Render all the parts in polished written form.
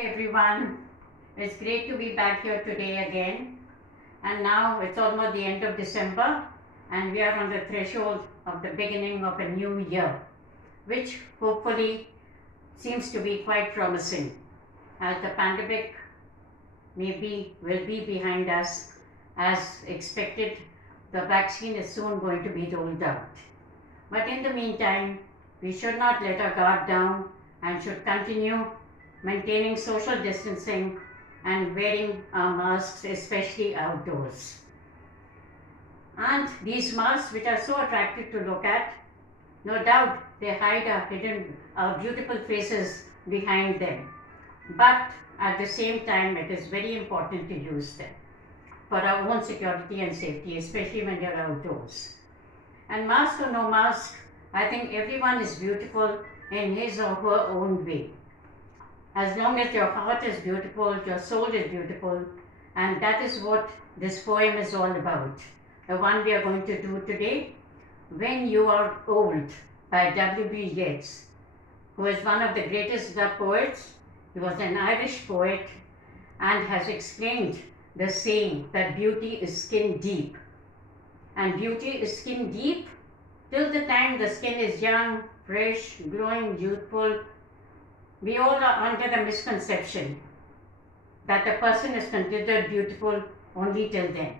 Hey everyone, it's great to be back here today again. And now it's almost the end of December, and we are on the threshold of the beginning of a new year, which hopefully seems to be quite promising as the pandemic maybe will be behind us. As expected, the vaccine is soon going to be rolled out. But in the meantime, we should not let our guard down and should continue maintaining social distancing and wearing our masks, especially outdoors. And these masks, which are so attractive to look at, no doubt they hide our beautiful faces behind them. But at the same time, it is very important to use them for our own security and safety, especially when you're outdoors. And mask or no mask, I think everyone is beautiful in his or her own way. As long as your heart is beautiful, your soul is beautiful, and that is what this poem is all about. The one we are going to do today, When You Are Old, by W.B. Yeats, who is one of the greatest love poets. He was an Irish poet and has explained the saying that beauty is skin deep. And beauty is skin deep till the time the skin is young, fresh, glowing, youthful. We all are under the misconception that a person is considered beautiful only till then.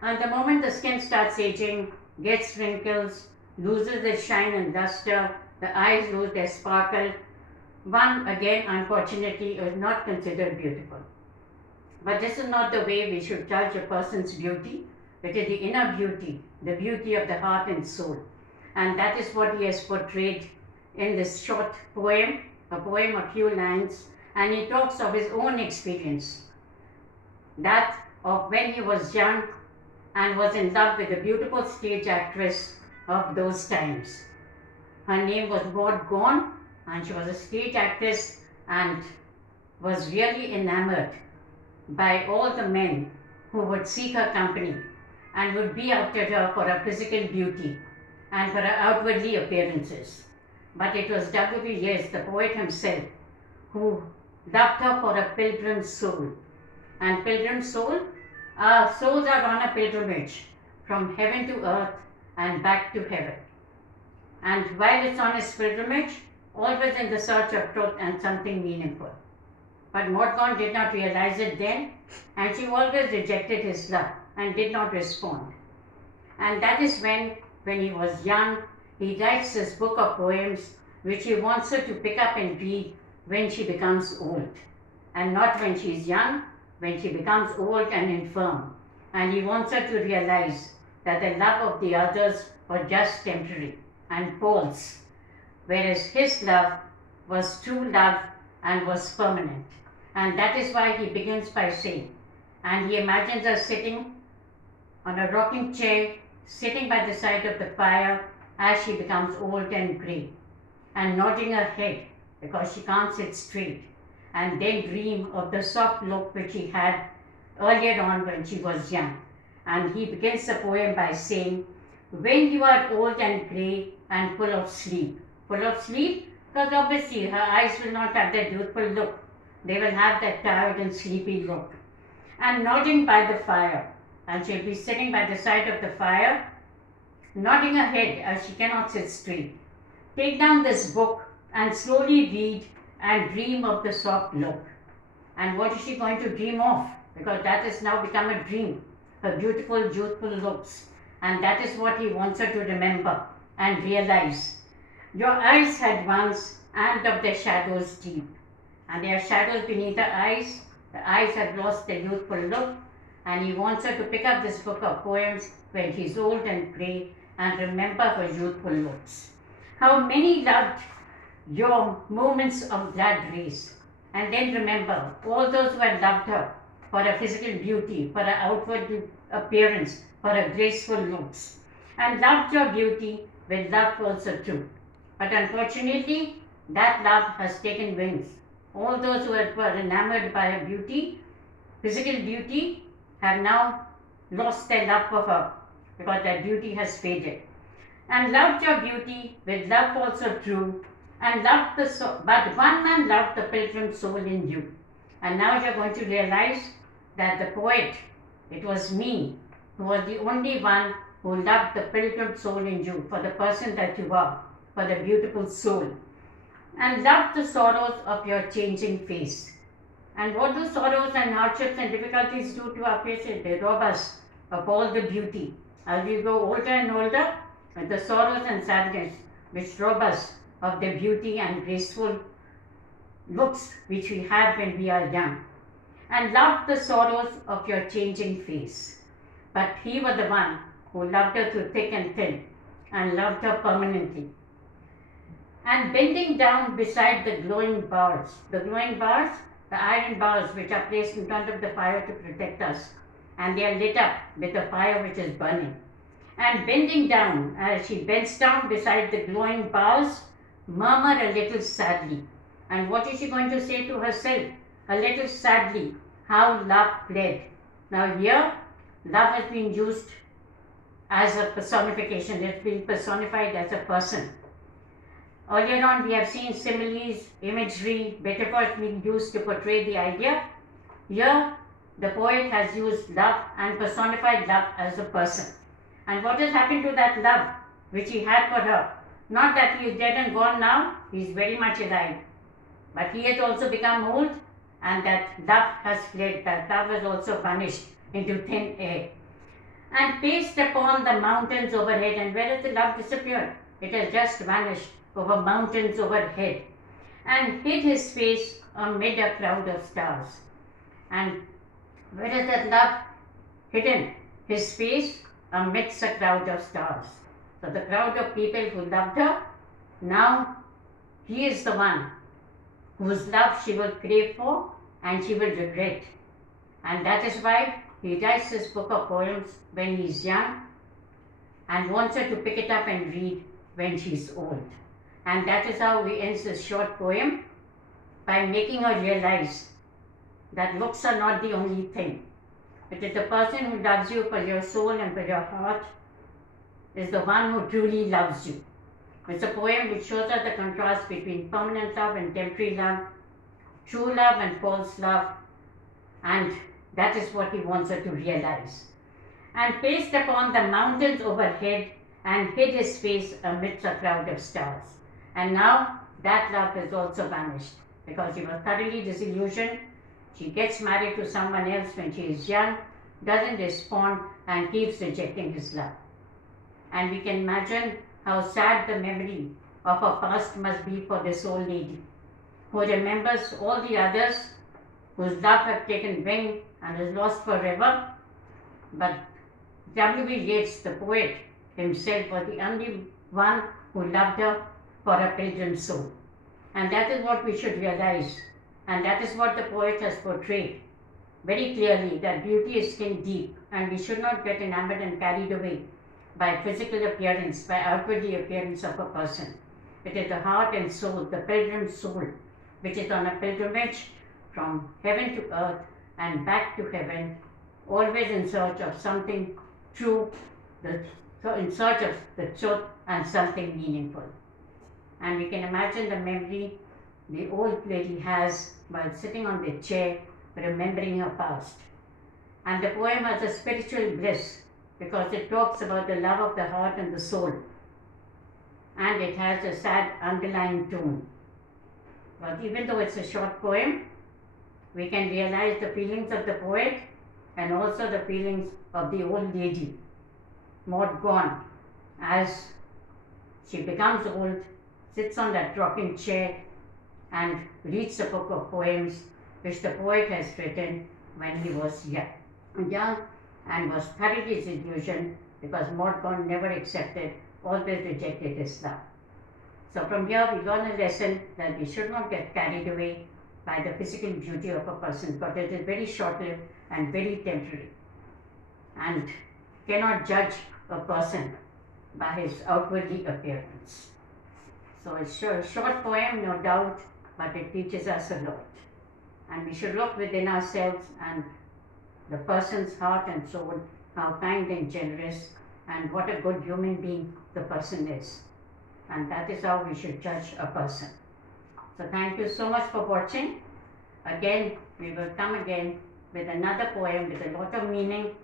And the moment the skin starts aging, gets wrinkles, loses its shine and luster, the eyes lose their sparkle, one again, unfortunately, is not considered beautiful. But this is not the way we should judge a person's beauty. It is the inner beauty, the beauty of the heart and soul. And that is what he has portrayed in this short poem, a poem of few lines, and he talks of his own experience, that of when he was young and was in love with a beautiful stage actress of those times. Her name was Maud Gonne, and she was a stage actress and was really enamored by all the men who would seek her company and would be after her for her physical beauty and for her outwardly appearances. But it was W.B. Yeats, the poet himself, who loved her for a pilgrim soul. And pilgrim soul, our souls are on a pilgrimage from heaven to earth and back to heaven. And while it's on its pilgrimage, always in the search of truth and something meaningful. But Maud Gonne did not realize it then, and she always rejected his love and did not respond. And that is when he was young, he writes this book of poems which he wants her to pick up and read when she becomes old. And not when she is young, when she becomes old and infirm. And he wants her to realize that the love of the others was just temporary and false, whereas his love was true love and was permanent. And that is why he begins by saying, and he imagines her sitting on a rocking chair, sitting by the side of the fire as she becomes old and grey, and nodding her head because she can't sit straight, and then dream of the soft look which she had earlier on when she was young. And he begins the poem by saying, when you are old and grey and full of sleep. Full of sleep? Because obviously her eyes will not have that youthful look. They will have that tired and sleepy look. And nodding by the fire. And she'll be sitting by the side of the fire, nodding her head as she cannot sit straight. Take down this book and slowly read and dream of the soft look. And what is she going to dream of? Because that has now become a dream. Her beautiful, youthful looks. And that is what he wants her to remember and realize. Your eyes had once, and of their shadows deep. And there are shadows beneath the eyes. The eyes have lost their youthful look. And he wants her to pick up this book of poems when she's old and grey and remember her youthful looks. How many loved your moments of glad grace. And then remember all those who had loved her for her physical beauty, for her outward appearance, for her graceful looks, and loved your beauty with love also too. But unfortunately, that love has taken wings. All those who were enamored by her beauty, physical beauty, have now lost their love for her because that beauty has faded. And loved your beauty with love also true, and loved the soul, but one man loved the pilgrim soul in you. And now you're going to realize that the poet, it was me, who was the only one who loved the pilgrim soul in you, for the person that you are, for the beautiful soul, and loved the sorrows of your changing face. And what do sorrows and hardships and difficulties do to our faces? They rob us of all the beauty. As we grow older and older, the sorrows and sadness which rob us of the beauty and graceful looks which we have when we are young. And loved the sorrows of your changing face. But he was the one who loved her through thick and thin, and loved her permanently. And bending down beside the glowing bars, the iron bars which are placed in front of the fire to protect us, and they are lit up with the fire which is burning. And bending down, as she bends down beside the glowing bars, murmur a little sadly. And what is she going to say to herself? A little sadly, how love fled. Now here, love has been used as a personification. It's been personified as a person. Earlier on, we have seen similes, imagery, metaphors being used to portray the idea. Here, the poet has used love and personified love as a person. And what has happened to that love which he had for her? Not that he is dead and gone now, he is very much alive. But he has also become old, and that love has fled, that love has also vanished into thin air. And paced upon the mountains overhead, and where has the love disappeared? It has just vanished over mountains overhead, and hid his face amid a crowd of stars. And where is that love hidden? His face amidst a crowd of stars. So the crowd of people who loved her, now he is the one whose love she will crave for and she will regret. And that is why he writes this book of poems when he is young and wants her to pick it up and read when she is old. And that is how he ends this short poem, by making her realize that looks are not the only thing. It is the person who loves you for your soul and for your heart is the one who truly loves you. It's a poem which shows us the contrast between permanent love and temporary love, true love and false love, and that is what he wants her to realize. And paced upon the mountains overhead and hid his face amidst a crowd of stars. And now that love has also vanished because he was thoroughly disillusioned. She gets married to someone else when she is young, doesn't respond, and keeps rejecting his love. And we can imagine how sad the memory of her past must be for this old lady, who remembers all the others whose love have taken wing and is lost forever. But W.B. Yeats, the poet himself, was the only one who loved her for a pilgrim soul. And that is what we should realize. And that is what the poet has portrayed very clearly, that beauty is skin deep, and we should not get enamored and carried away by physical appearance, by outwardly appearance of a person. It is the heart and soul, the pilgrim soul, which is on a pilgrimage from heaven to earth and back to heaven, always in search of something true, in search of the truth and something meaningful. And we can imagine the memory the old lady has while sitting on the chair, remembering her past. And the poem has a spiritual bliss because it talks about the love of the heart and the soul. And it has a sad underlying tone. But even though it's a short poem, we can realize the feelings of the poet and also the feelings of the old lady, Maud Gonne, as she becomes old, sits on that rocking chair and reads a book of poems which the poet has written when he was young and was thoroughly disillusioned because Maud Gonne never accepted, always rejected his love. So from here we learn a lesson that we should not get carried away by the physical beauty of a person, but it is very short-lived and very temporary, and cannot judge a person by his outwardly appearance. So it's a short poem, no doubt, but it teaches us a lot. And we should look within ourselves and the person's heart and soul, how kind and generous, and what a good human being the person is. And that is how we should judge a person. So thank you so much for watching. Again, we will come again with another poem with a lot of meaning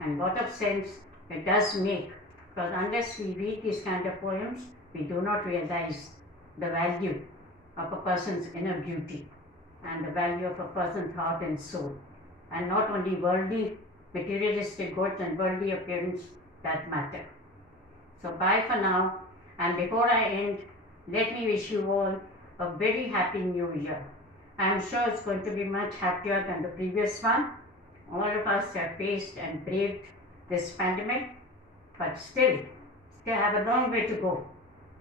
and lot of sense it does make. Because unless we read these kind of poems, we do not realize the value of a person's inner beauty and the value of a person's heart and soul. And not only worldly, materialistic goods and worldly appearance that matter. So bye for now. And before I end, let me wish you all a very happy new year. I am sure it's going to be much happier than the previous one. All of us have faced and braved this pandemic, but still have a long way to go.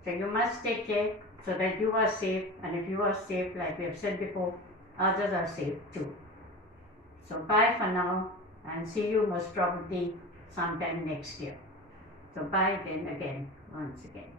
So you must take care so that you are safe, and if you are safe, like we have said before, others are safe too. So bye for now, and see you most probably sometime next year. So bye then again, once again.